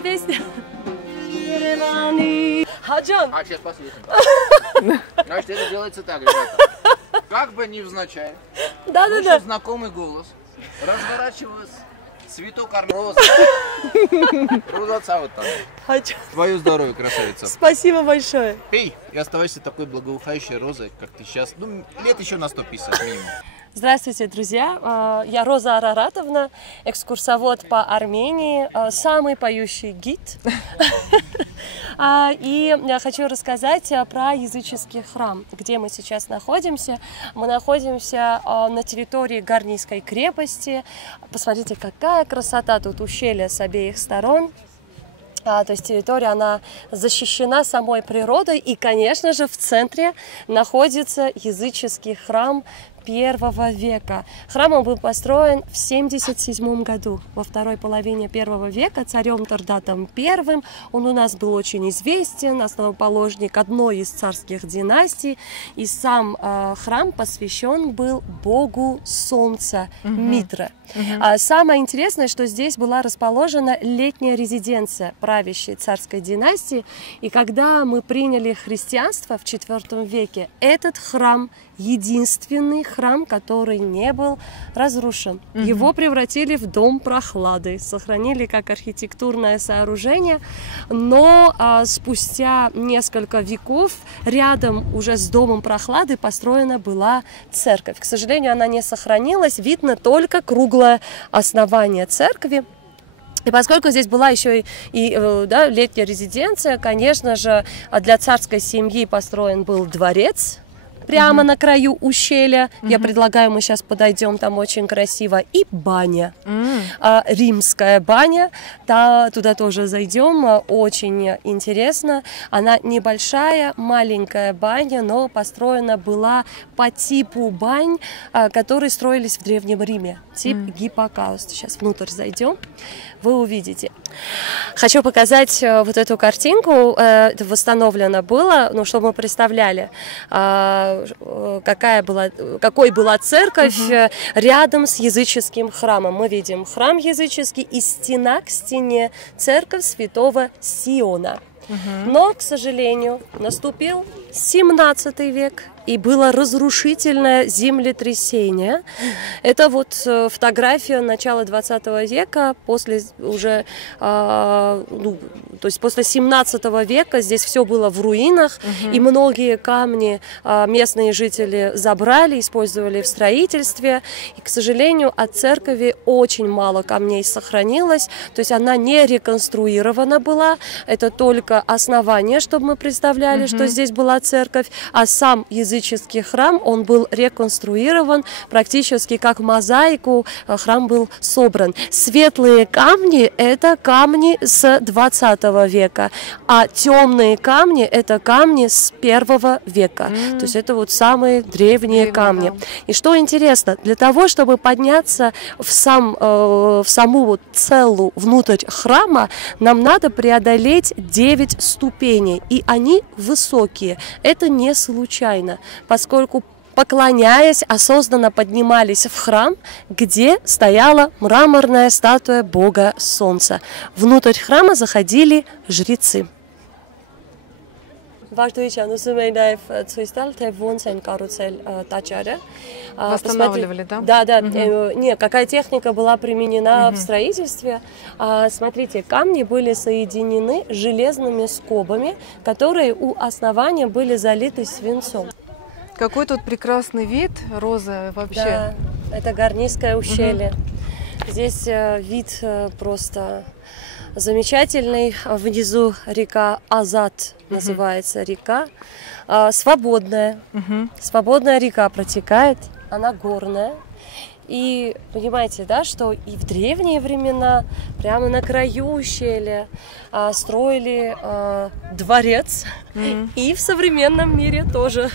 песня. Хаджан. А, сейчас посмотрим. Значит, это делается так, ребята. Как бы невзначай. Да. Знакомый голос. Разворачивалась цветок розы. Роза вот там. Хаджан. Твое здоровье, красавица. Спасибо большое. Пей и оставайся такой благоухающей розой, как ты сейчас. Ну, лет еще на 150 минимум. Здравствуйте, друзья! Я Роза Араратовна, экскурсовод по Армении, самый поющий гид. И я хочу рассказать про языческий храм, где мы сейчас находимся. Мы находимся на территории Гарнийской крепости. Посмотрите, какая красота, тут ущелье с обеих сторон. То есть территория, она защищена самой природой, и, конечно же, в центре находится языческий храм I века. Храм он был построен в 77 году, во второй половине I века, царем Тардатом I. Он у нас был очень известен, основоположник одной из царских династий, и сам храм посвящен был богу солнца Митре. Самое интересное, что здесь была расположена летняя резиденция правящей царской династии, и когда мы приняли христианство в IV веке, этот храм единственный храм, который не был разрушен. Его превратили в дом прохлады, сохранили как архитектурное сооружение, но спустя несколько веков рядом уже с домом прохлады построена была церковь. К сожалению, она не сохранилась, видно только круглое основание церкви. И поскольку здесь была еще и летняя резиденция, конечно же, для царской семьи построен был дворец, прямо на краю ущелья. Я предлагаю, мы сейчас подойдем, там очень красиво. И баня. Римская баня. Туда тоже зайдем. Очень интересно. Она небольшая, маленькая баня, но построена была по типу бань, которые строились в Древнем Риме. Тип гиппокауст. Сейчас внутрь зайдем. Вы увидите. Хочу показать вот эту картинку. Это восстановлено было, чтобы мы представляли, какой была церковь рядом с языческим храмом. Мы видим храм языческий и стена к стене церковь святого Сиона. Но, к сожалению, наступил 17 век, и было разрушительное землетрясение. Это вот фотография начала 20 века, после уже, то есть после 17 века здесь все было в руинах, и многие камни местные жители забрали, использовали в строительстве. И, к сожалению, от церкви очень мало камней сохранилось, то есть она не реконструирована была, это только основание, чтобы мы представляли, что здесь была церковь, а сам языческий храм, он был реконструирован практически как мозаику, храм был собран. Светлые камни – это камни с 20 века, а темные камни – это камни с 1 века. То есть это вот самые древние камни. И что интересно, для того, чтобы подняться в саму вот целу внутрь храма, нам надо преодолеть 9 ступеней, и они высокие. Это не случайно, поскольку, поклоняясь, осознанно поднимались в храм, где стояла мраморная статуя бога солнца. Внутрь храма заходили жрецы. Восстанавливали, да? Да. Нет, какая техника была применена в строительстве. Смотрите, камни были соединены железными скобами, которые у основания были залиты свинцом. Какой тут прекрасный вид, Роза, вообще. Да, это Гарнийское ущелье. Здесь вид просто замечательный. Внизу река Азат называется река. Свободная. Свободная река протекает. Она горная. И понимаете, да, что и в древние времена прямо на краю ущелья строили дворец, и в современном мире тоже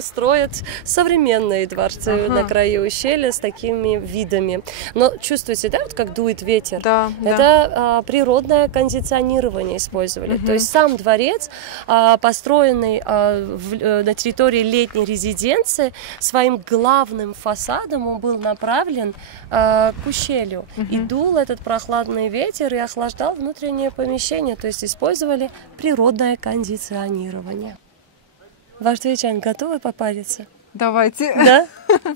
строят современные дворцы на краю ущелья с такими видами. Но чувствуете, да, вот как дует ветер? Да, это природное кондиционирование использовали. То есть сам дворец, построенный на территории летней резиденции, своим главным фасадом он был направлен к ущелью. И дул этот прохладный ветер и охлаждал внутреннее помещение. То есть использовали природное кондиционирование. Ваш Твичан, готовы попариться? Давайте. Да?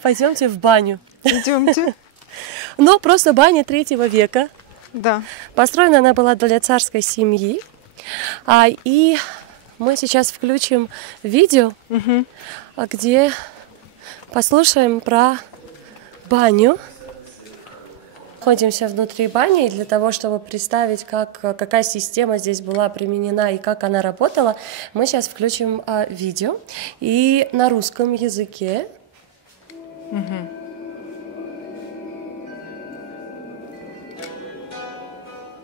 Пойдемте в баню. Идемте. Но просто баня 3 века. Да. Построена она была для царской семьи. И мы сейчас включим видео, где послушаем про баню. Находимся внутри бани, и для того, чтобы представить, какая система здесь была применена и как она работала, мы сейчас включим видео. И на русском языке.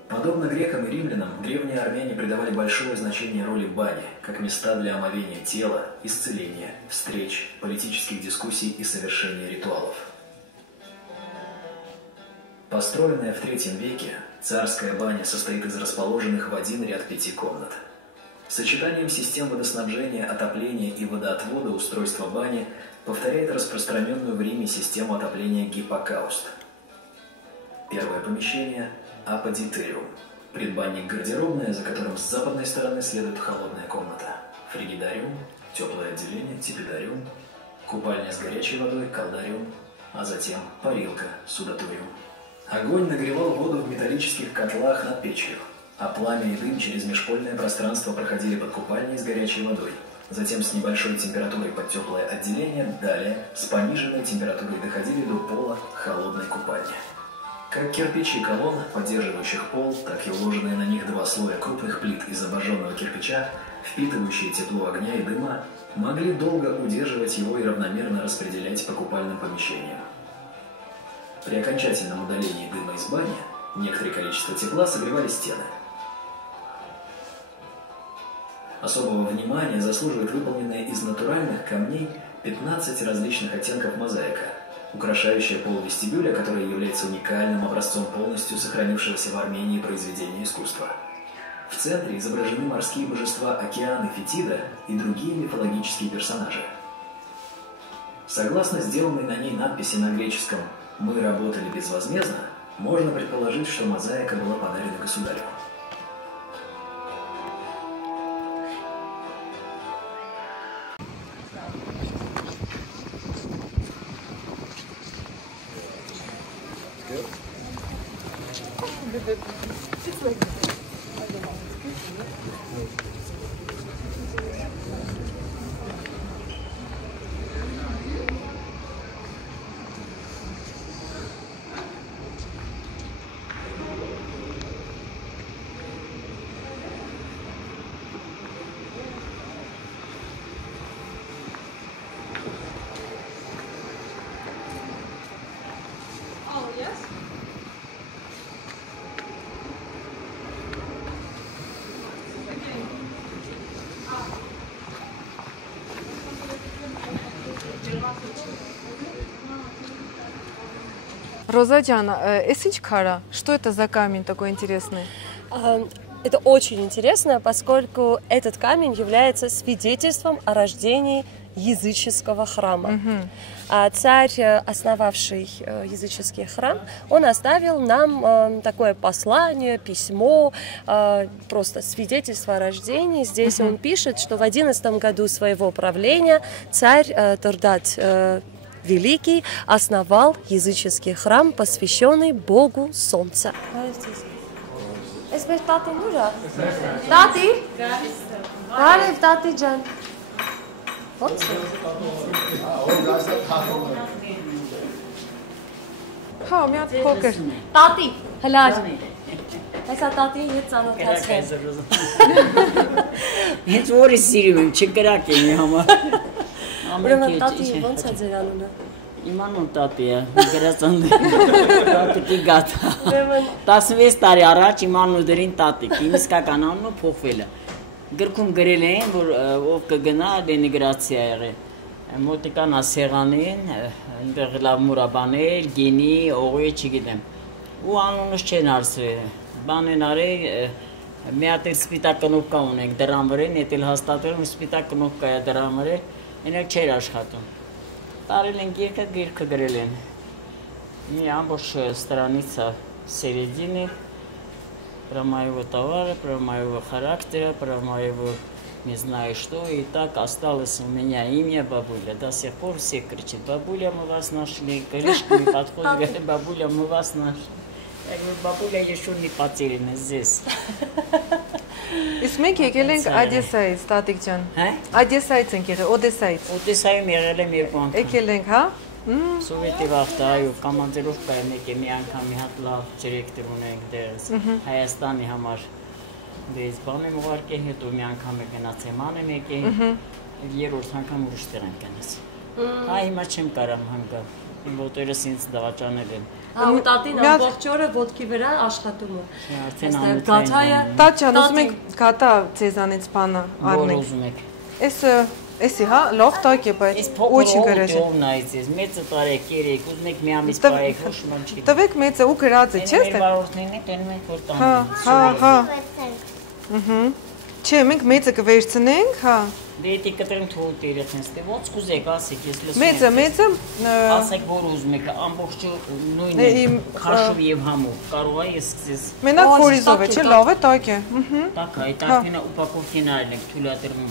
Подобно грекам и римлянам, древние армяне придавали большое значение роли бани, как места для омовения тела, исцеления, встреч, политических дискуссий и совершения ритуалов. Построенная в III веке, царская баня состоит из расположенных в один ряд 5 комнат. Сочетанием систем водоснабжения, отопления и водоотвода устройство бани повторяет распространенную в Риме систему отопления гиппокауст. Первое помещение – аподитериум. Предбанник-гардеробная, за которым с западной стороны следует холодная комната. Фригидариум, теплое отделение, тепидариум, купальня с горячей водой, колдариум, а затем парилка, судаториум. Огонь нагревал воду в металлических котлах над печью, а пламя и дым через межпольное пространство проходили под купальней с горячей водой. Затем с небольшой температурой под теплое отделение, далее с пониженной температурой доходили до пола холодной купальни. Как кирпичи колонн, поддерживающих пол, так и уложенные на них 2 слоя крупных плит из обожженного кирпича, впитывающие тепло огня и дыма, могли долго удерживать его и равномерно распределять по купальным помещениям. При окончательном удалении дыма из бани некоторое количество тепла согревали стены. Особого внимания заслуживает выполненная из натуральных камней 15 различных оттенков мозаика, украшающая пол вестибюля, которая является уникальным образцом полностью сохранившегося в Армении произведения искусства. В центре изображены морские божества Океан и Фетида и другие мифологические персонажи. Согласно сделанной на ней надписи на греческом «Мы работали безвозмездно», можно предположить, что мозаика была подарена государю. Розадяна, эсичкара, что это за камень такой интересный? Это очень интересно, поскольку этот камень является свидетельством о рождении языческого храма. Царь, основавший языческий храм, он оставил нам такое послание, письмо, просто свидетельство о рождении. Здесь он пишет, что в 11 году своего правления царь Тордат Великий основал языческий храм, посвященный Богу Солнца. Հա, մի հատ փոքր։ Տատի, հլար։ Այսա տատի հետ ծանոթացրել։ Հենց որը սիրում եմ, չկրակ եմ համար։ Ուրեմն տատի ո՞նց է ձեր անունը։ Իմ անուն տատի է, գրածան տատի գաթա։ Ուրեմն 16 տարի առաջ իմ անուններին տատիկ, իմ իսկական անունը փոխվել է։ Գրքում գրել էին, որ ով կգնա դենիգրացիա եղել։ Մոտիկան ասեղանին, այնտեղ լավ մուրաբանել, գինի, օղի, չգիտեմ։ Ու անունս չեն հարցրել։ Բան են արել, մի հատ սպիտակ կնոպկա ունենք դրան վրան, էդ էլ հաստատել եմ սպիտակ կնոպկա է դրան վրան, այնա չէր աշխատում։ Տարել են գիրքը գրել են։ Не амбуш страница середины про моего товара, про моего характера, про моего не знаю что. И так осталось у меня имя бабуля. До сих пор все кричат: бабуля, мы вас нашли. Корешками подходят, говорят: бабуля, мы вас нашли. Я говорю: бабуля еще не потеряна здесь. Իսկ մենք եկել ենք Ադեսայից, Տատիկ ջան։ Ադեսայից ենք եկել, Օդեսայից։ Օդեսայում եղել եմ 2 անգամ։ Եկել ենք, հա։ Սովետի վաղտը, այո, կամանդերովկա եմ եկել մի անգամ, մի հատ լավ դիրեկտոր ունենք դերս Հայաստանի համար։ Դες բան եմ ուղարկել, հետո մի անգամ գնացեմ անեմ եկել, երրորդ անգամ ուրիշ տեղ եմ գնացել։ Այ հիմա չեմ կարամ հանգալ, իմ ոտերս ինձ դավաճանել են։ Ու տատին ամբողջ օրը ոտքի վրա աշխատում է։ Արդեն գաթայը։ Տատ ջան, ուզում ենք գատա ձեզանից բանը առնենք։ ուզում եք։ Էսի, հա, լավ տակ է, բայց очень горячий։ Մեծը տարեք, երեք, ուզում եք մի ամիս պարեք, ոչ ման չի։ Տվեք մեծը ու գրած է, չէ՞։ Վարորդներն են, տենում ենք որ տանում։ Հա։ Չէ, մենք մեծը կվերցնենք, հա։ Դե դի կտրեմ թողոտ երեխեն, ստե ոնց կուզեք, ասեք, ես լսում եմ։ Մեծը, ասեք որ ուզում եք, ամբողջը նույնն է, քաշով եւ համով, կարող է ես սկսես։ Մենակ խորիզով է, չէ, լավ է, տակ է։ Տակ է, տակինը ուպակովքին արել ենք, թույլատրվում է։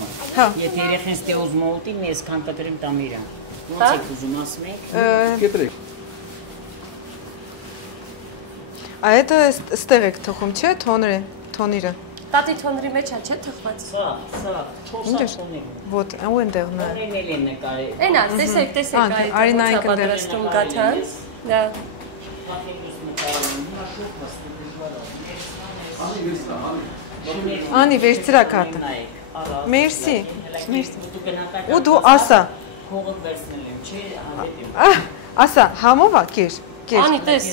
Եթե երեխեն ստե ուզում ուտին, ես քան կտրեմ տամ իրան։ Ոնց եք ուզում ասում եք։ Կտրեք։ Այդ ստեղ եք թողում, չէ, թոնիրը։ Տատի թոնրի մեջ է, չէ՞ թխված։ Սա, 4 թոներ։ Вот, ու ընդեղն է։ Օրենել են նկարել։ Այնա, տեսեք այդ Արինային պատրաստում գաթան։ Դա Անի վերցրա կատը։ Մերսի։ Ու դու ասա։ Հողը վերցնել եմ, չէ, հավետ եմ։ Ասա, համով է, կեր։ Անի տես։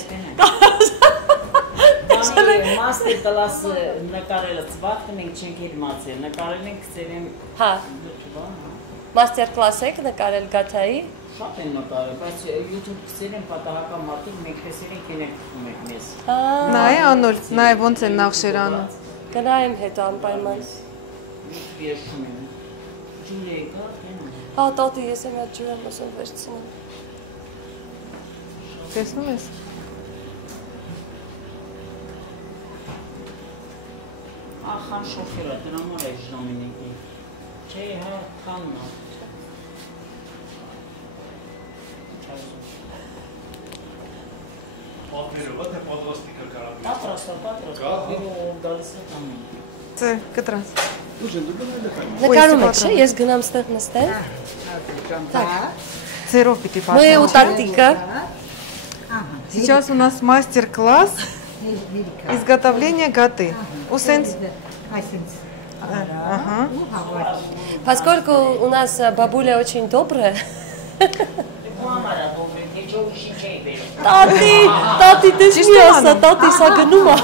Մաստեր կլաս նկարելը ծվախտում ենք չենք ելմացել, նկարել ենք կծել եմ Հա, մաստեր կլաս եք նկարել գաթայի։ Շատ են նկարել, բայց YouTube կծել են պատահական մարդիկ, մենք տեսել ենք ենեք թվում եք մեզ։ Նայ անոր, նայ ոնց են նախշեր անում։ Գնայեմ հետո անպայման։ YouTube եշում եմ, ջուր եկա, Հա, տատի, ես եմ այդ ջուր եմ ասում վերցնում։ Տեսնում ես։ Ախան շոֆերա, դրա համար է ժամանակի, չէ, հա, խանն է։ Պատվերովա թե պատրաստիկը կարապի։ Պատրաստա, գալիս է տանում։ Це կտրած։ Նկարում եք, չէ, ես գնամ ստեղ նստեմ։ Ձերով պիտի Мы պատմեմ։ у Тактика. Сейчас у нас мастер-класс изготовления гаты. У сенс. Ага. Поскольку у нас бабуля очень добрая. Տատի, դες մի ասա, տատի սա գնում է։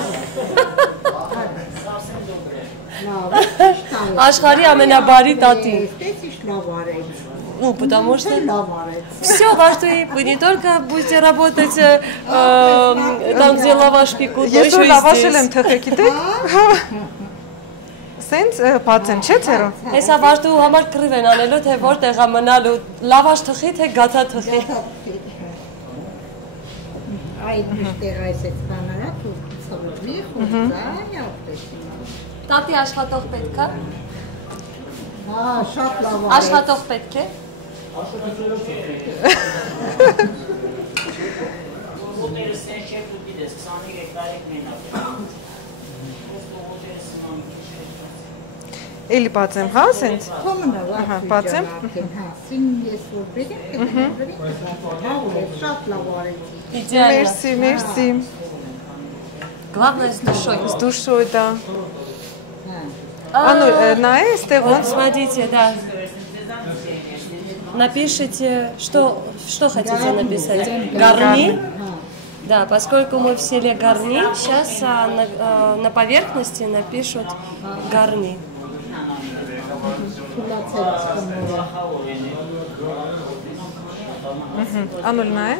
Աշխարհի ամենաբարի տատի։ Ну, потому что все, важно, вы не только будете работать там, где лаваш пекут, но еще и здесь. Սենց բացեմ, չէ՞ ցերո։ Հեսա վարդու համար կռիվ են անելու, թե որտեղ է մնալու, լավաշ թխի, թե գաթա թխի։ Այդ միշտեղ այս էս բանարա ու ծավալի խոզա yaptım. Տատի աշխատող պետք է։ Հա, շատ լավ է։ Աշխատող պետք է։ Ոտերս են չեք ու դիտես, 23 տարի մենակ։ Էլի բացեմ, հա, սենց։ Ահա, բացեմ։ Հա, սին ես որ բերեմ, հա, շատ լավ արեցի։ Идеально. Մերսի, մերսի։ Главное с душой. С душой, да. А ну, на эстեղ Вот ոնց смотрите, да. Напишите, что хотите написать. Гарни. Да, поскольку мы в селе Гарни, сейчас на поверхности напишут Гарни. Անուլնա է։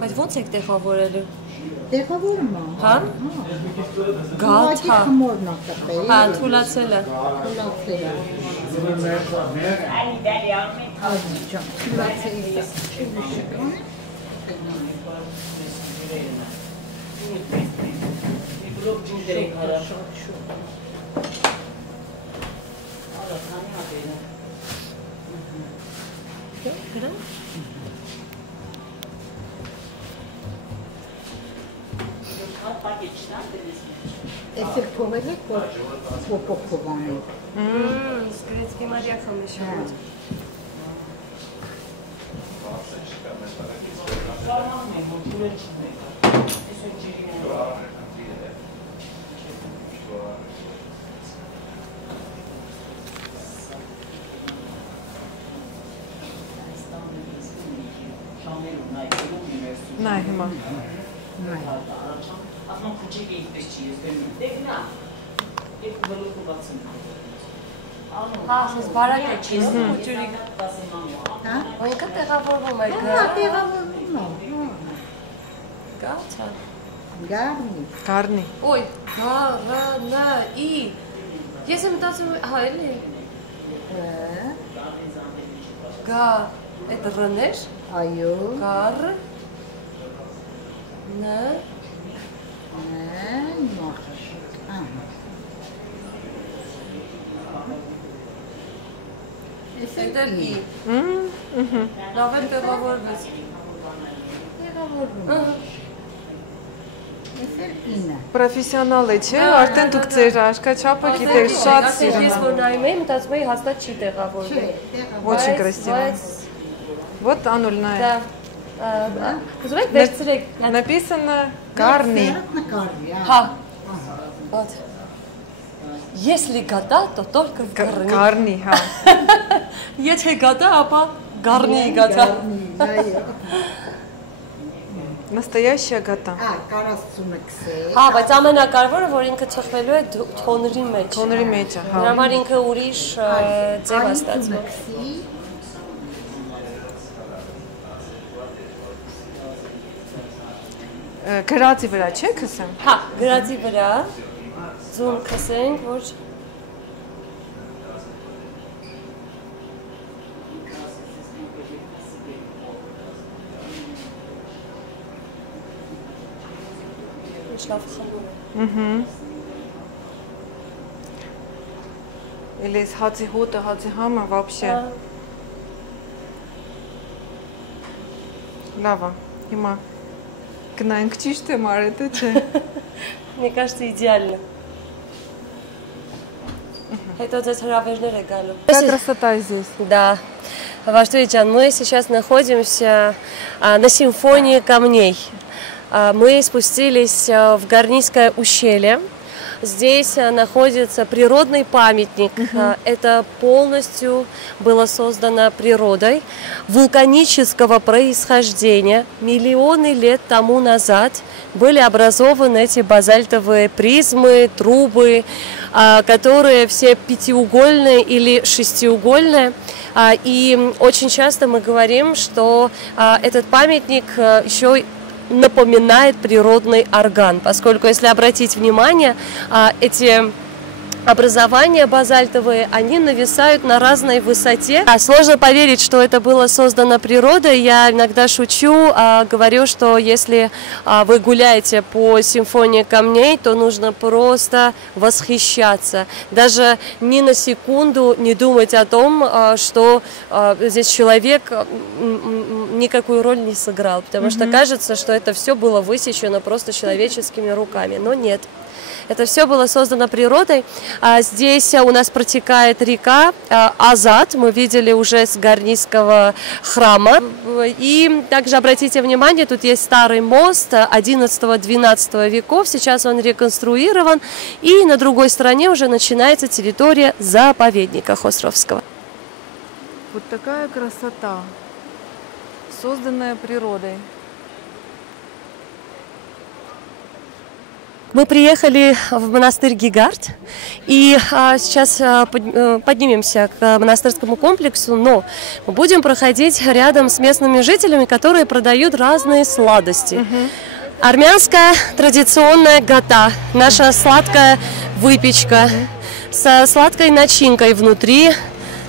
Բայց ո՞նց եք տեղավորելու։ Տեղավորում է։ Հա։ Գաթ, հա։ Խմորն է կպել։ Հա, թուլացել է։ Թուլացել է։ Ջան, թուլացել է։ Էսել թողել եք, որ փոփոխով անեք։ Սկրեցկի Մարիա խմիշով։ Նա հիմա։ Ասում քուչիկի ինչպես չի, ես բերում դեկնա։ Եկ բլոկը բացում։ Հա, ասես բարակ է չի, քուչուրի։ Հա։ Ինքը տեղավորվում է։ Հա, տեղավորվում է։ Գաթա։ Գարնի։ Գառնի։ Ոյ, գառնի։ Ես եմ մտածում, հա, էլի։ Գա, այդ ռներ։ Այո։ Գառ։ Ն։ Մախշիկ։ Ահա։ Էդել ի։ Լավ է տեղավորվեց։ Տեղավորվում է։ Էսել ինը։ Պրոֆեսիոնալ է, չէ՞, արդեն դուք ձեր աշկաչափը գիտեք, շատ սիրում Ես եմ։ որ նայում էի, մտածում էի հաստատ չի տեղավորվել։ Очень красиво. Вот оно Да. льная. Ուզում եք վերցրեք։ Написано Гарни. Նկարվի, Հա։ Вот. Если года, то только в горы. Гарни, հա։ Եթե գատա, ապա գառնի գատա։ Այո։ Настоящая гата. Կարասցումը կսել։ Հա, բայց ամենակարևորը, որ ինքը թխվելու է թոնրի մեջ։ Թոնրի մեջ է, հա։ Դրա համար ինքը ուրիշ ձև է ստացվում։ Գրածի վրա չէ՞ քսեմ։ Հա, գրածի վրա ձուն քսենք, որ լավ խմում է։ Или из հացի հոտը, հացի համը вообще։ Լավ է։ Հիմա գնանք ճիշտ եմ արել, թե չէ։ Мне кажется, идеально։ Հետո ձեզ հրավերներ է գալու։ Какая красота здесь. Да. Вартуйджан, мы сейчас находимся на симфонии камней. Мы спустились в Гарнийское ущелье. Здесь находится природный памятник. Это полностью было создано природой вулканического происхождения. Миллионы лет тому назад были образованы эти базальтовые призмы, трубы, которые все пятиугольные или шестиугольные. И очень часто мы говорим, что этот памятник еще напоминает природный орган, поскольку, если обратить внимание, эти образования базальтовые, они нависают на разной высоте. Сложно поверить, что это было создано природой. Я иногда шучу, говорю, что если вы гуляете по симфонии камней, то нужно просто восхищаться. Даже ни на секунду не думать о том, что здесь человек никакую роль не сыграл, потому что кажется, что это все было высечено просто человеческими руками, но нет. Это все было создано природой. Здесь у нас протекает река Азат, мы видели уже с Гарнийского храма. И также обратите внимание, тут есть старый мост 11-12 веков, сейчас он реконструирован. И на другой стороне уже начинается территория заповедника Хосровского. Вот такая красота, созданная природой. Мы приехали в монастырь Гигард, и сейчас поднимемся к монастырскому комплексу, но мы будем проходить рядом с местными жителями, которые продают разные сладости. Армянская традиционная гата, наша сладкая выпечка со сладкой начинкой внутри,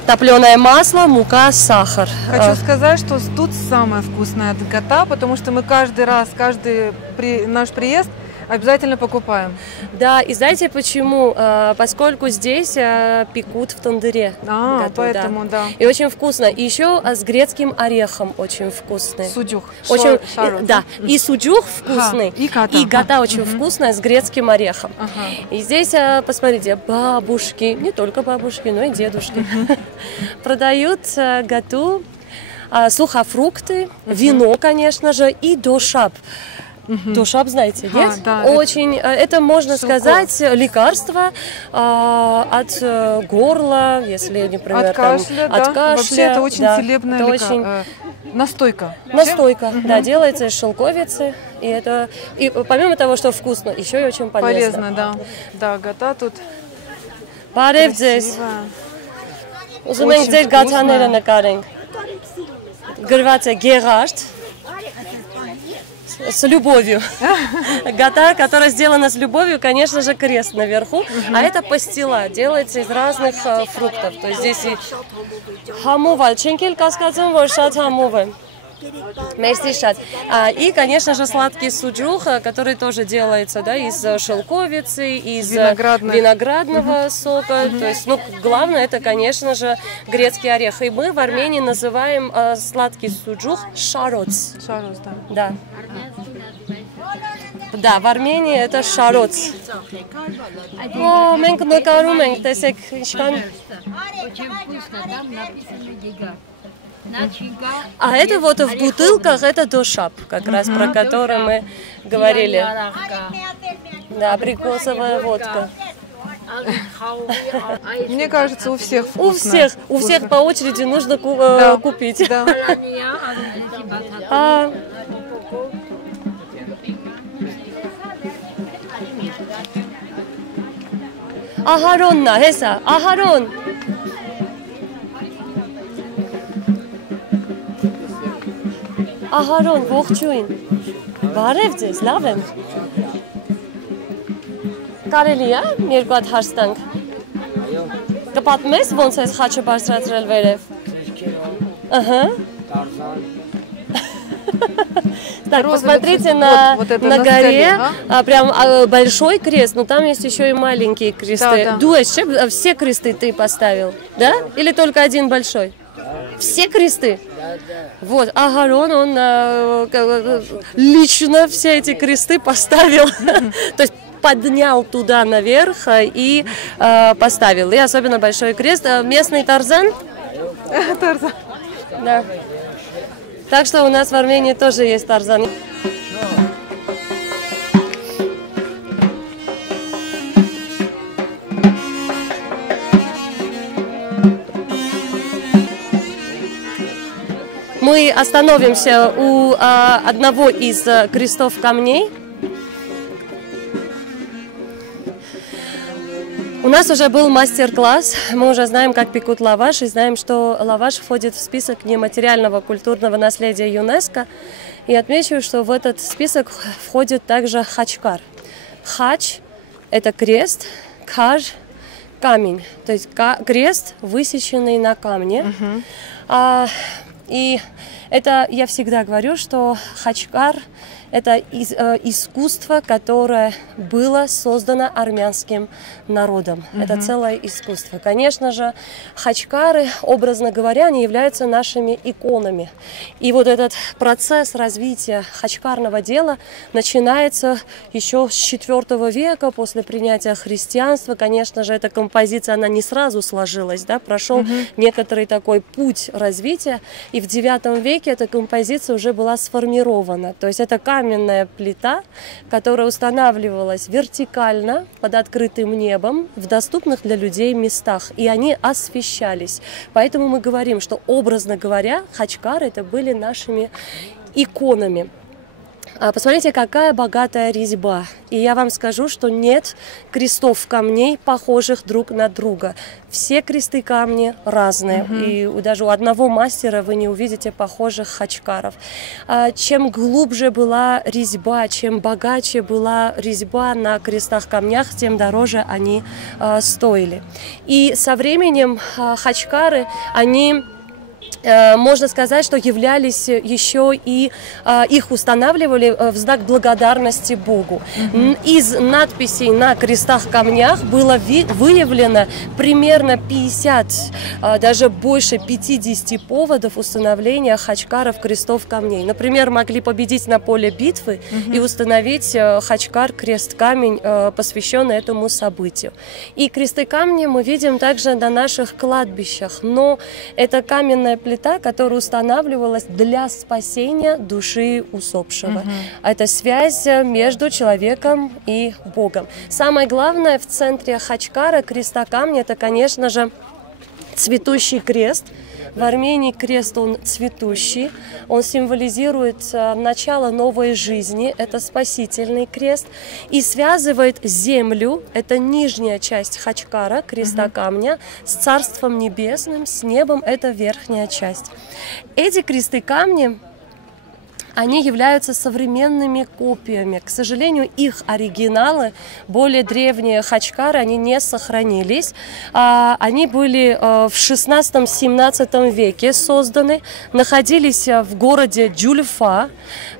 топленое масло, мука, сахар. Хочу сказать, что тут самая вкусная гата, потому что мы каждый раз, наш приезд обязательно покупаем. Да, и знаете почему? Поскольку здесь пекут в тандыре. Поэтому, да. И очень вкусно. И еще с грецким орехом очень вкусный. Судюх. Да, и судюх вкусный, и гата очень вкусная с грецким орехом. И здесь, посмотрите, бабушки, не только бабушки, но и дедушки, продают гату, сухофрукты, вино, конечно же, и дошап. Дошап, знаете, нет? Да, очень, это можно сказать лекарство от горла, если, например, от кашля, от кашля. Вообще это очень целебная настойка. Настойка, да, делается из шелковицы, и помимо того, что вкусно, еще и очень полезно. Полезно, да. Да, гата тут. Բարև ձեզ։ Ուզում ենք ձեր գաթաները նկարենք։ Գրված է Գեղարդ. С любовью. Гата, которая сделана с любовью, конечно же, крест наверху. А это пастила, делается из разных фруктов. То есть здесь и хамува, ченкель каскадзон, воршат хамува. И, конечно же, сладкий суджух, который тоже делается из шелковицы, из виноградного сока. То есть, главное, это, конечно же, грецкий орех. И мы в Армении называем сладкий суджух шароц. Шароц, да. Да, в Армении это шароц. О, մենք նկարում ենք, տեսեք, ինչքան. А это вот в бутылках, это дошап, как раз про который мы говорили. Да, абрикосовая водка. Мне кажется, у всех вкусно. У всех по очереди нужно купить. Да. Ահարոնն է, հեսա, ահարոն։ Ահարոն, ողջույն։ Բարև ձեզ, լավ եմ։ Կարելի է երկու հատ հարց տանք։ Կպատմես ոնց ես խաչը բարձրացրել վերև։ Ահա։ Так, посмотрите на горе, прям большой крест, но там есть еще и маленькие кресты. Дуэс, все кресты ты поставил, да? Или только один большой? Все кресты? Вот, Агарон, он лично все эти кресты поставил, то есть поднял туда наверх и поставил. И особенно большой крест. Местный Тарзан? Тарзан. Да. Так что у нас в Армении тоже есть Тарзан. Мы остановимся у одного из крестов камней. У нас уже был мастер-класс, мы уже знаем, как пекут лаваш, и знаем, что лаваш входит в список нематериального культурного наследия ЮНЕСКО. И отмечу, что в этот список входит также хачкар. Хач – это крест, кар – камень, то есть крест, высеченный на камне. И это я всегда говорю, что хачкар – это искусство, которое было создано армянским народом. Это целое искусство. Конечно же, хачкары, образно говоря, они являются нашими иконами. И вот этот процесс развития хачкарного дела начинается еще с IV века, после принятия христианства. Конечно же, эта композиция, она не сразу сложилась, да, прошел некоторый такой путь развития. И в IX веке эта композиция уже была сформирована. То есть это каменная плита, которая устанавливалась вертикально под открытым небом в доступных для людей местах, и они освещались. Поэтому мы говорим, что, образно говоря, хачкары это были нашими иконами. Посмотрите, какая богатая резьба. И я вам скажу, что нет крестов камней, похожих друг на друга. Все кресты камни разные. И даже у одного мастера вы не увидите похожих хачкаров. Чем глубже была резьба, чем богаче была резьба на крестах камнях, тем дороже они стоили. И со временем хачкары, они... можно сказать, что являлись еще и их устанавливали в знак благодарности Богу. Из надписей на крестах камнях было выявлено примерно 50, даже больше 50 поводов установления хачкаров крестов камней. Например, могли победить на поле битвы и установить хачкар крест-камень, посвященный этому событию. И кресты камни мы видим также на наших кладбищах, но это каменная плита, которая устанавливалась для спасения души усопшего. Это связь между человеком и Богом. Самое главное в центре хачкара, креста камня, это, конечно же, цветущий крест. В Армении крест, он цветущий, он символизирует начало новой жизни, это спасительный крест, и связывает землю, это нижняя часть хачкара, креста камня, с Царством Небесным, с небом, это верхняя часть. Эти кресты камни, они являются современными копиями. К сожалению, их оригиналы, более древние хачкары, они не сохранились. Они были в 16-17 веке созданы, находились в городе Джульфа.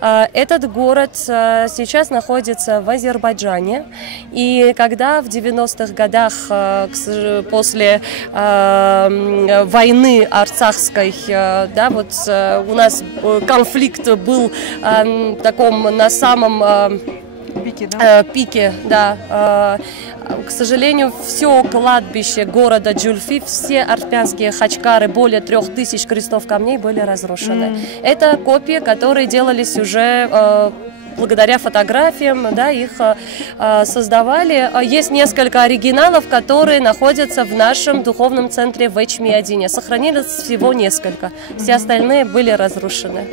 Этот город сейчас находится в Азербайджане. И когда в 90-х годах, после войны арцахской, да, вот у нас конфликт был таком на самом пике, да. К сожалению, все кладбище города Джульфи, все армянские хачкары, более 3000 крестов камней были разрушены. Это копии, которые делались уже благодаря фотографиям, да, их создавали. Есть несколько оригиналов, которые находятся в нашем духовном центре в Эчмиадине. Сохранилось всего несколько. Все остальные были разрушены.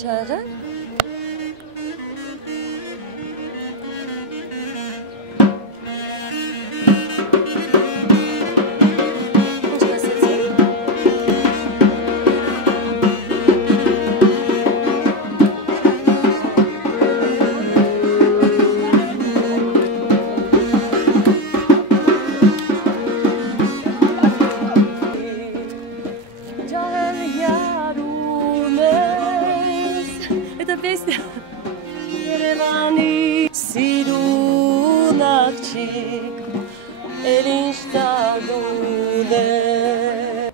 Çağrı. Песня.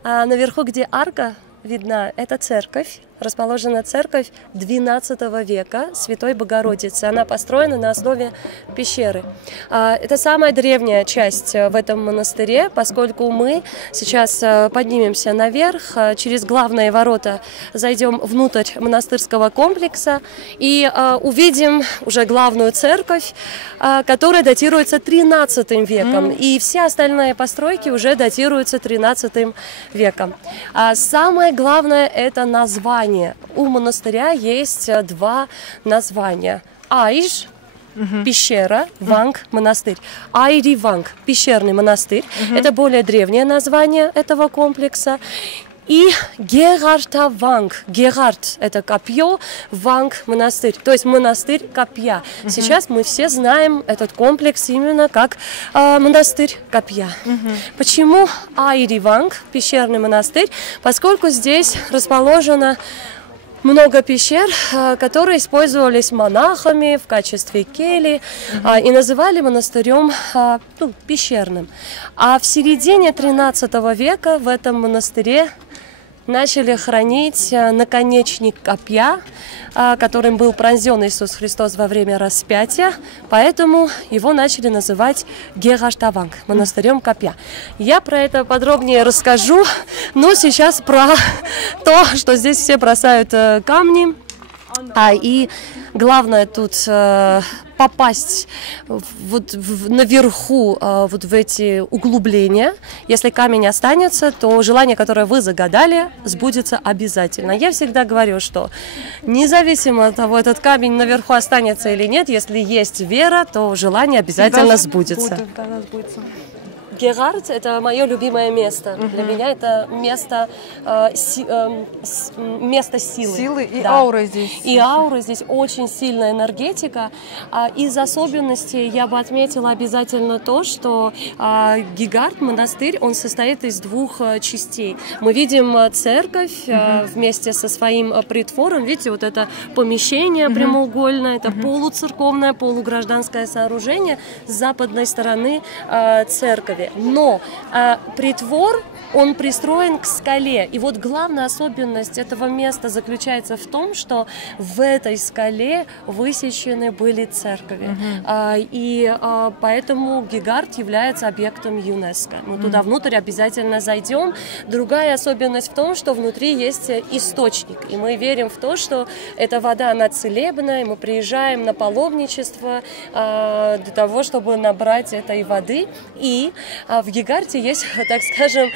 А наверху, где арка видна, это церковь. Расположена церковь XII века Святой Богородицы. Она построена на основе пещеры. Это самая древняя часть в этом монастыре, поскольку мы сейчас поднимемся наверх, через главные ворота зайдем внутрь монастырского комплекса и увидим уже главную церковь, которая датируется XIII веком. И все остальные постройки уже датируются XIII веком. Самое главное – это название. У монастыря есть два названия. Айж – пещера, Ванг – монастырь. Айри Ванг – пещерный монастырь. Это более древнее название этого комплекса. И Герарта Ванг. Герарт – это копье, Ванг – монастырь, то есть монастырь копья. Сейчас мы все знаем этот комплекс именно как монастырь копья. Почему Айри Ванг, пещерный монастырь? Поскольку здесь расположено много пещер, которые использовались монахами в качестве кели и называли монастырем пещерным. А в середине XIII века в этом монастыре начали хранить наконечник копья, которым был пронзен Иисус Христос во время распятия, поэтому его начали называть Гераштаванг, монастырем копья. Я про это подробнее расскажу, но сейчас про то, что здесь все бросают камни, и главное тут попасть вот наверху вот в эти углубления. Если камень останется, то желание, которое вы загадали, сбудется обязательно. Я всегда говорю, что независимо от того, этот камень наверху останется или нет, если есть вера, то желание обязательно сбудется. Герард – это мое любимое место. Для меня это место, место силы. Силы и да. аура здесь. И аура здесь очень сильная энергетика. Из особенностей я бы отметила обязательно то, что Гегард, монастырь, он состоит из двух частей. Мы видим церковь вместе со своим притвором. Видите, вот это помещение прямоугольное, это полуцерковное, полугражданское сооружение с западной стороны церкви. Но притвор, он пристроен к скале. И вот главная особенность этого места заключается в том, что в этой скале высечены были церкви. Поэтому Гегард является объектом ЮНЕСКО. Мы туда внутрь обязательно зайдем. Другая особенность в том, что внутри есть источник. И мы верим в то, что эта вода, она целебная. Мы приезжаем на паломничество для того, чтобы набрать этой воды. И в Гегарде есть, так скажем,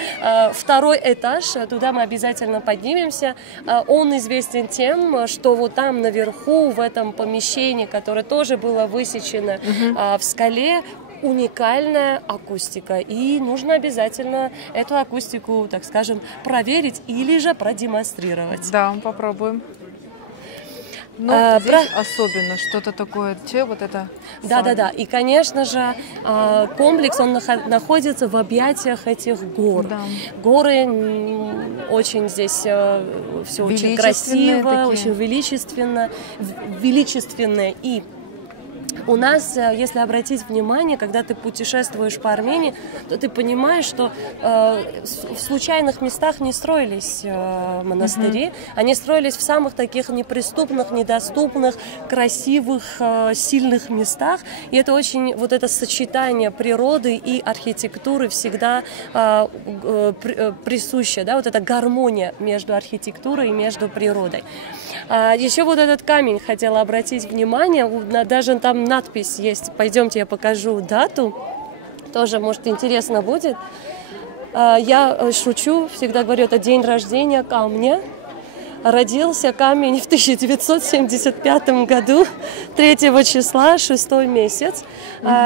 второй этаж, туда мы обязательно поднимемся. Он известен тем, что вот там наверху, в этом помещении, которое тоже было высечено в скале, уникальная акустика. И нужно обязательно эту акустику, так скажем, проверить или же продемонстрировать. Да, попробуем. Ну, здесь особенно что-то такое, вот это. Да. И, конечно же, комплекс, он находится в объятиях этих гор. Да. Горы очень здесь все очень красиво, такие. Очень величественные. И у нас, если обратить внимание, когда ты путешествуешь по Армении, то ты понимаешь, что в случайных местах не строились монастыри, они строились в самых таких неприступных, недоступных, красивых, сильных местах. И это очень, вот это сочетание природы и архитектуры всегда присуще, да, вот эта гармония между архитектурой и между природой. Еще вот этот камень хотела обратить внимание, даже там надпись есть, пойдемте я покажу дату, тоже, может, интересно будет. Я шучу, всегда говорю, это день рождения камня. Родился камень в 1975 году, 3 числа, 6 месяц.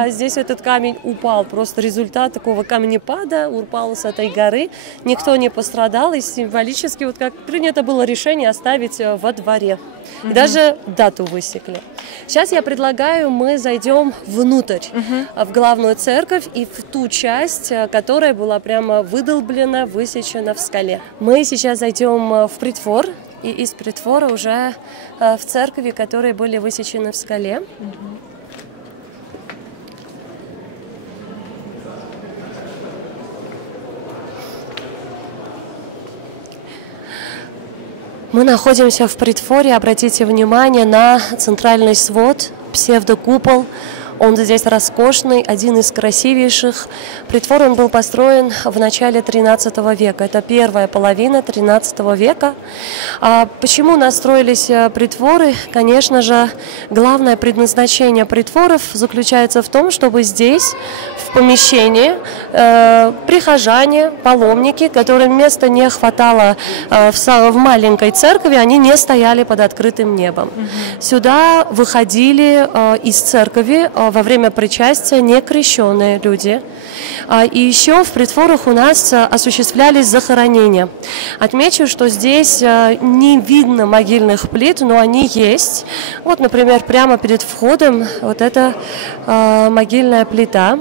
Здесь этот камень упал, просто результат такого камнепада, упал с этой горы. Никто не пострадал, и символически, вот как принято было решение оставить во дворе. И даже дату высекли. Сейчас я предлагаю, мы зайдем внутрь, в главную церковь и в ту часть, которая была прямо выдолблена, высечена в скале. Мы сейчас зайдем в притвор, и из притвора уже в церкви, которые были высечены в скале. Мы находимся в притворе, обратите внимание на центральный свод, псевдокупол. Он здесь роскошный, один из красивейших. Притвор он был построен в начале 13 века. Это первая половина 13 века. Почему настроились притворы? Конечно же, главное предназначение притворов заключается в том, чтобы здесь, в помещении, прихожане, паломники, которым места не хватало в маленькой церкви, они не стояли под открытым небом. Сюда выходили из церкви во время причастия некрещенные люди. И еще в притворах у нас осуществлялись захоронения. Отмечу, что здесь не видно могильных плит, но они есть. Вот, например, прямо перед входом вот эта могильная плита.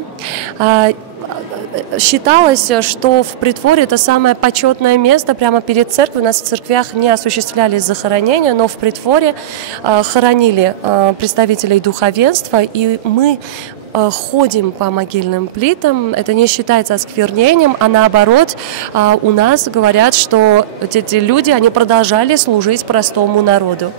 Считалось, что в притворе это самое почетное место прямо перед церковью. У нас в церквях не осуществлялись захоронения, но в притворе хоронили представителей духовенства, и мы ходим по могильным плитам, это не считается осквернением, а наоборот, у нас говорят, что эти люди, они продолжали служить простому народу.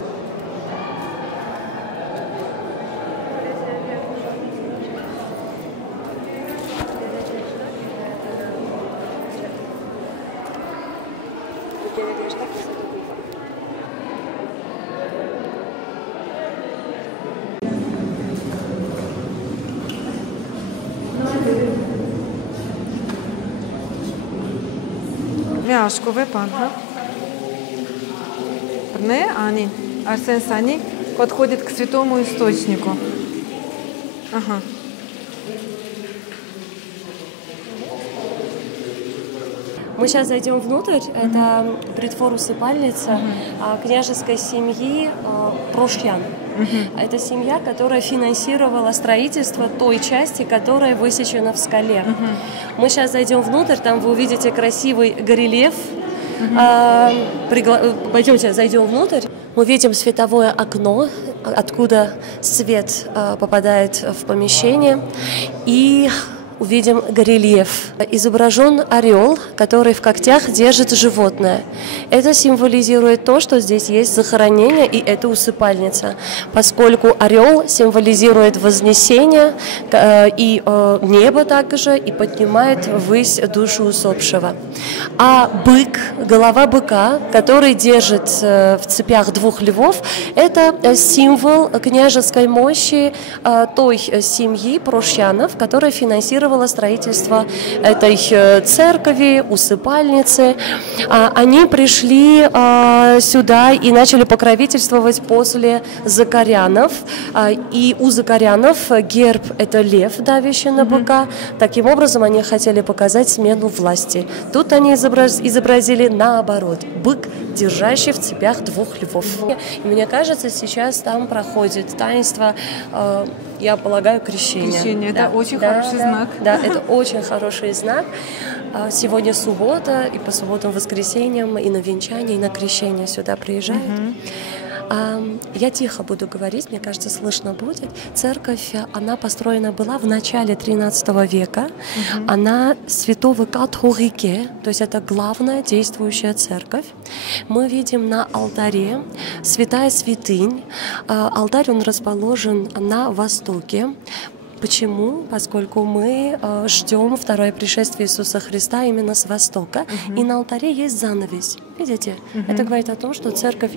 Мяшковый панха. Они, Арсен Сани, подходит к святому источнику. Ага. Мы сейчас зайдем внутрь, это притвор-усыпальница княжеской семьи Прошьян. Это семья, которая финансировала строительство той части, которая высечена в скале. Мы сейчас зайдем внутрь, там вы увидите красивый горельеф. Пойдемте, зайдем внутрь. Мы видим световое окно, откуда свет попадает в помещение. И увидим горельеф. Изображен орел, который в когтях держит животное. Это символизирует то, что здесь есть захоронение, и это усыпальница, поскольку орел символизирует вознесение и небо также, и поднимает ввысь душу усопшего. А бык, голова быка, который держит в цепях двух львов, это символ княжеской мощи той семьи Прошьянов, которая финансировала строительство этой церкви, усыпальницы. Они пришли сюда и начали покровительствовать после Закарянов. И у Закарянов герб – это лев, давящий на быка. Таким образом, они хотели показать смену власти. Тут они изобразили наоборот. Бык, держащий в цепях двух львов. И мне кажется, сейчас там проходит таинство, я полагаю, крещение. Крещение, да, это очень хороший знак. Да, это очень хороший знак. Сегодня суббота, и по субботам, воскресеньям, и на венчание, и на крещение сюда приезжают. Я тихо буду говорить, мне кажется, слышно будет. Церковь, она построена была в начале 13 века. Она святого Катхорике, то есть это главная действующая церковь. Мы видим на алтаре святая святынь. Алтарь, он расположен на востоке. Почему? Поскольку мы ждем второе пришествие Иисуса Христа именно с востока, и на алтаре есть занавес. Видите? Это говорит о том, что церковь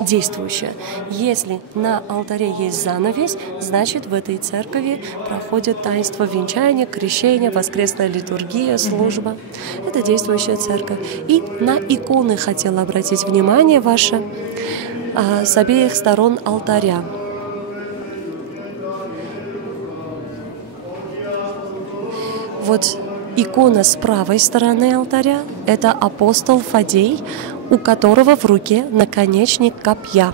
действующая. Если на алтаре есть занавес, значит в этой церкви проходит таинство венчания, крещения, воскресная литургия, служба. Это действующая церковь. И на иконы хотела обратить внимание ваше с обеих сторон алтаря. Вот икона с правой стороны алтаря – это апостол Фадей, у которого в руке наконечник копья.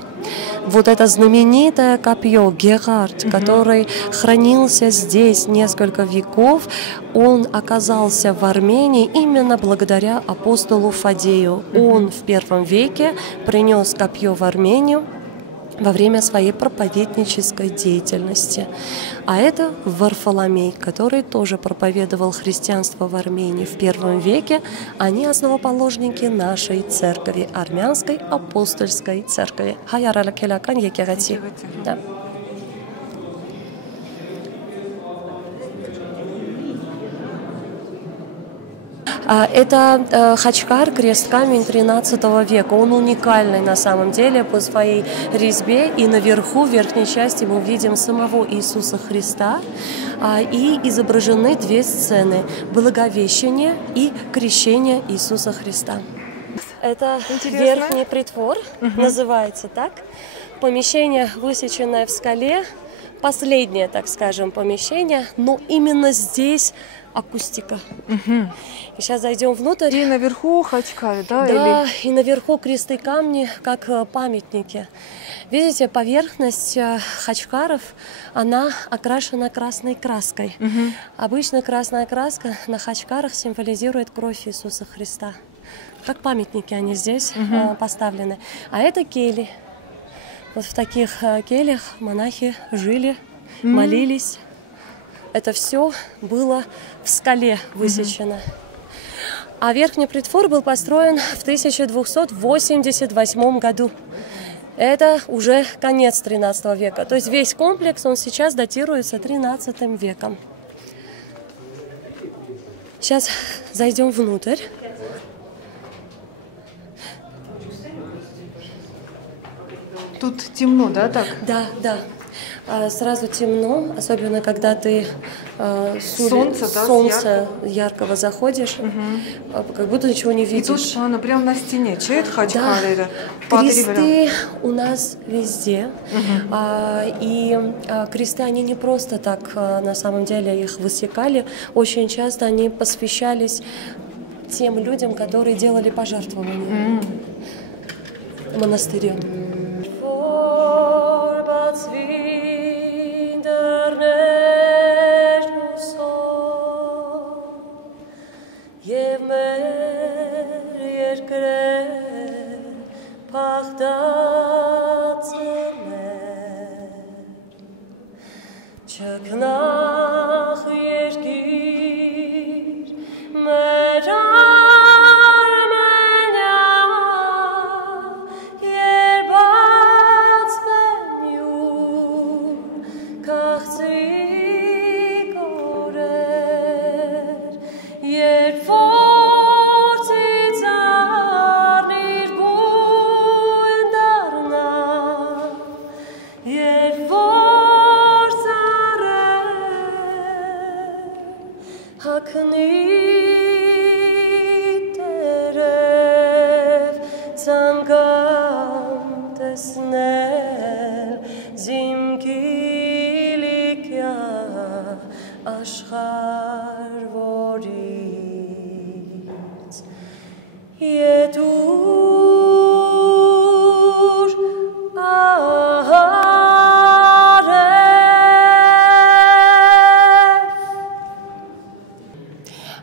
Вот это знаменитое копье Герард, который хранился здесь несколько веков, он оказался в Армении именно благодаря апостолу Фадею. Он в первом веке принес копье в Армению во время своей проповеднической деятельности. А это Варфоломей, который тоже проповедовал христианство в Армении в первом веке. Они основоположники нашей церкви, армянской апостольской церкви. Да. Это Хачкар, крест-камень 13 века. Он уникальный на самом деле по своей резьбе. И наверху, в верхней части, мы видим самого Иисуса Христа. И изображены две сцены – Благовещение и крещение Иисуса Христа. Это верхний притвор, называется так. Помещение, высеченное в скале. Последнее, так скажем, помещение. Но именно здесь акустика. И сейчас зайдем внутрь. И наверху Хачкар, да? Да, и наверху кресты камни, как памятники. Видите, поверхность хачкаров, она окрашена красной краской. Обычно красная краска на хачкарах символизирует кровь Иисуса Христа. Как памятники они здесь поставлены. А это кели. Вот в таких кельях монахи жили, молились. это все было в скале высечено. А верхний притвор был построен в 1288 году. Это уже конец 13 века. То есть весь комплекс, он сейчас датируется 13 веком. Сейчас зайдем внутрь. Тут темно, да, так? Да, да. Сразу темно, особенно когда ты солнце яркого заходишь, как будто ничего не видишь. И тут она прям на стене. Да. Кресты у нас везде. И кресты, они не просто так, на самом деле, их высекали. Очень часто они посвящались тем людям, которые делали пожертвования в монастыре.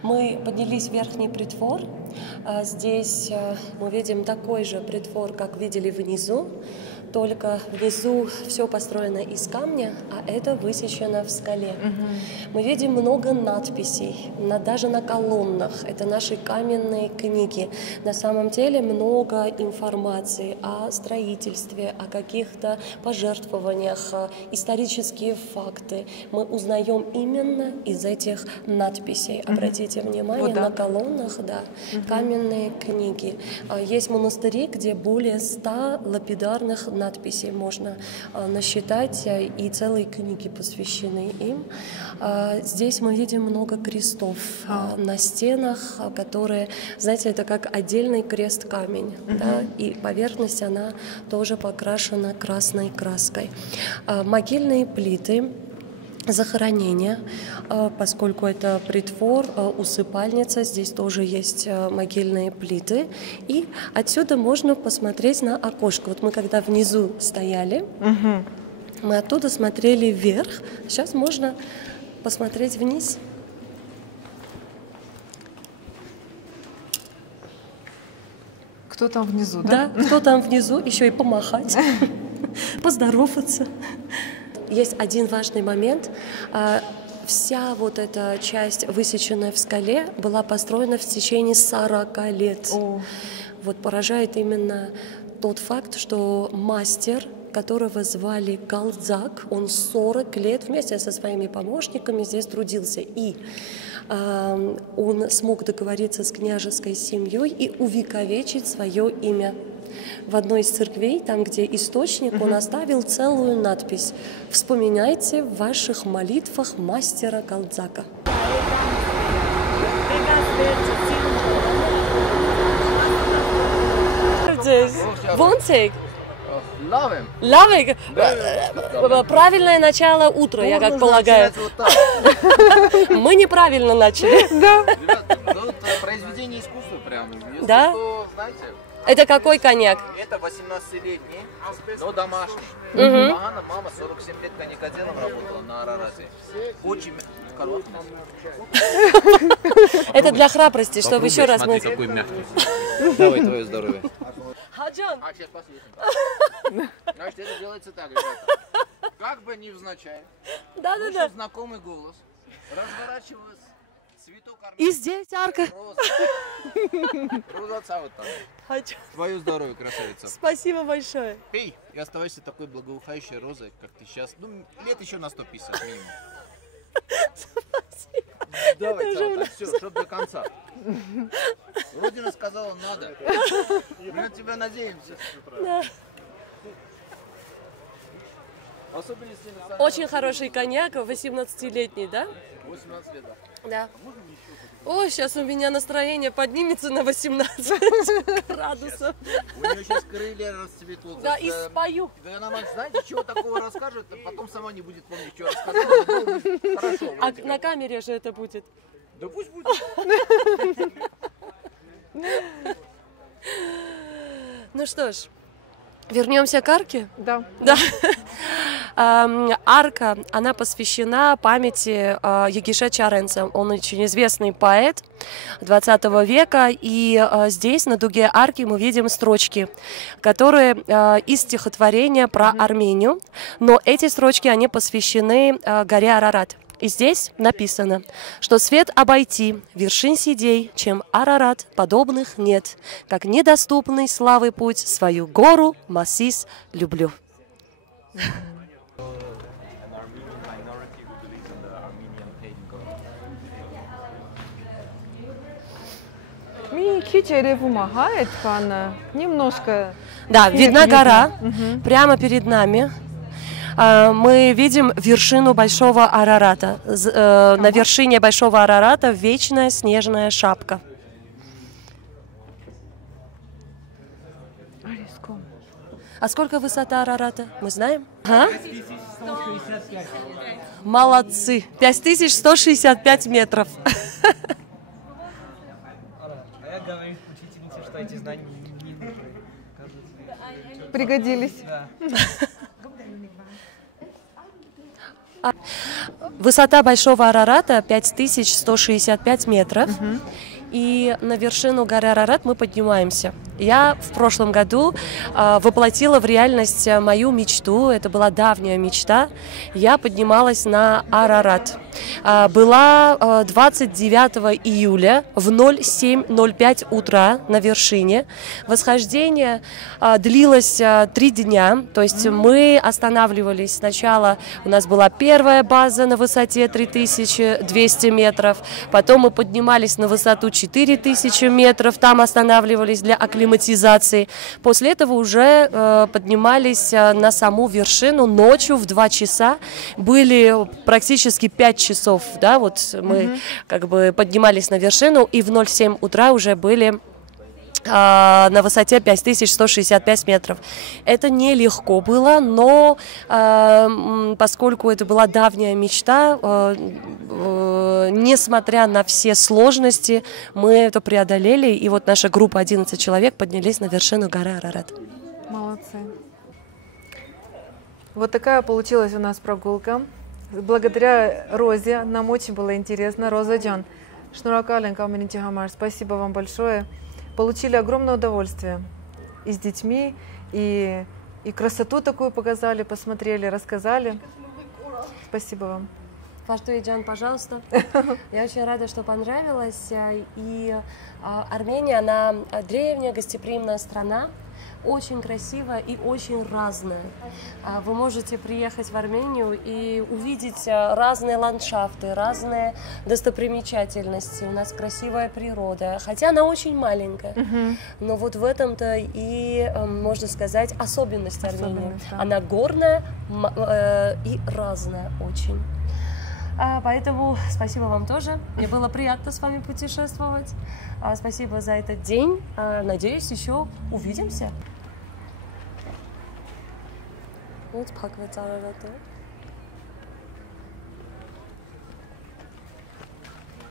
Мы поднялись в верхний притвор. Здесь мы видим такой же притвор, как видели внизу, только внизу все построено из камня, а это высечено в скале. Мы видим много надписей, даже на колоннах. Это наши каменные книги. На самом деле много информации о строительстве, о каких-то пожертвованиях, исторические факты. Мы узнаем именно из этих надписей. Обратите внимание, на колоннах, каменные книги. Есть монастыри, где более 100 лапидарных надписей можно насчитать, и целые книги посвящены им. Здесь мы видим много крестов на стенах, которые, знаете, это как отдельный крест-камень, и поверхность, она тоже покрашена красной краской. Могильные плиты, захоронения, поскольку это притвор, усыпальница, здесь тоже есть могильные плиты. И отсюда можно посмотреть на окошко. Вот мы когда внизу стояли, мы оттуда смотрели вверх. Сейчас можно посмотреть вниз. Кто там внизу, да? Да, кто там внизу, еще и помахать, поздороваться. Есть один важный момент. Вся вот эта часть, высеченная в скале, была построена в течение 40 лет. Вот поражает именно тот факт, что мастер, которого звали Галдзак, он 40 лет вместе со своими помощниками здесь трудился. И он смог договориться с княжеской семьей и увековечить свое имя. В одной из церквей, там, где источник, он оставил целую надпись: «Вспоминайте в ваших молитвах мастера Галдзака». Вонтейк. Лавик. Правильное начало утра, я как полагаю. Мы неправильно начали. Да. Произведение искусства прям. Да? Это какой коньяк? Это 18-летний, но домашний. Мама 47 лет коньякоделом работала на Арарате. Очень короткий. Это для храбрости, чтобы еще раз... Смотри, какой мягкий. Давай, твое здоровье. Хаджан! Сейчас посмотрим. Значит, это делается так, ребята. Как бы невзначай. Да-да-да. Знакомый голос Разворачивалась, цветок И здесь арка. Роза цветок. Хочу. Твое здоровье, красавица. Спасибо большое. Пей и оставайся такой благоухающей розой, как ты сейчас. Ну, лет еще на 150 минимум. Спасибо. Давай, Это уже все, чтобы до конца. Родина сказала, надо. Мы на тебя надеемся. Да. Особенно если на Очень хороший коньяк, 18-летний, да? 18 лет, да. Да. Ой, сейчас у меня настроение поднимется на 18 градусов. У нее сейчас крылья расцветут. Да, и спою. Да она нам, знаете, чего такого расскажет, а потом сама не будет помнить, что рассказала. Хорошо. А на камере же это будет. Да пусть будет. Ну что ж, вернемся к арке. Да. Да. Арка, она посвящена памяти Егише Чаренца. Он очень известный поэт 20 века. И здесь, на дуге арки, мы видим строчки, которые из стихотворения про Армению. Но эти строчки, они посвящены горе Арарат. И здесь написано, что свет обойти, вершин сидей, чем Арарат, подобных нет. Как недоступный славы путь, свою гору, Масис, люблю. Да, видна гора прямо перед нами. Мы видим вершину Большого Арарата. На вершине Большого Арарата вечная снежная шапка. А сколько высота Арарата? Мы знаем? А? Молодцы! 5165 метров. А я говорю учительнице, что эти знания не нужны. Пригодились. Да. Высота Большого Арарата 5165 метров. И на вершину горы Арарат мы поднимаемся. Я в прошлом году воплотила в реальность мою мечту. Это была давняя мечта. Я поднималась на Арарат. Была 29 июля в 07:05 утра на вершине. Восхождение длилось 3 дня. То есть мы останавливались сначала. У нас была первая база на высоте 3200 метров. Потом мы поднимались на высоту 4000 метров. Там останавливались для акклиматизации. После этого уже поднимались на саму вершину ночью в 2 часа. Были практически 5 часов, да, вот мы как бы поднимались на вершину, и в 07 утра уже были на высоте 5165 метров. Это нелегко было, но поскольку это была давняя мечта, несмотря на все сложности, мы это преодолели, и вот наша группа 11 человек поднялись на вершину горы Арарат. Молодцы. Вот такая получилась у нас прогулка. Благодаря Розе нам очень было интересно. Роза Джан, Шнуракален, Каменити Хамар, спасибо вам большое. Получили огромное удовольствие и с детьми, и красоту такую показали, посмотрели, рассказали. Спасибо вам. Фаштуй, Джан, пожалуйста. Я очень рада, что понравилось. И Армения, она древняя, гостеприимная страна. Очень красивая и очень разная. Вы можете приехать в Армению и увидеть разные ландшафты, разные достопримечательности. У нас красивая природа, хотя она очень маленькая. Но вот в этом-то и, можно сказать, особенность Армении. Да. Она горная и разная очень. Поэтому спасибо вам тоже. Мне было приятно с вами путешествовать. Спасибо за этот день. Надеюсь, еще увидимся. Вот как вы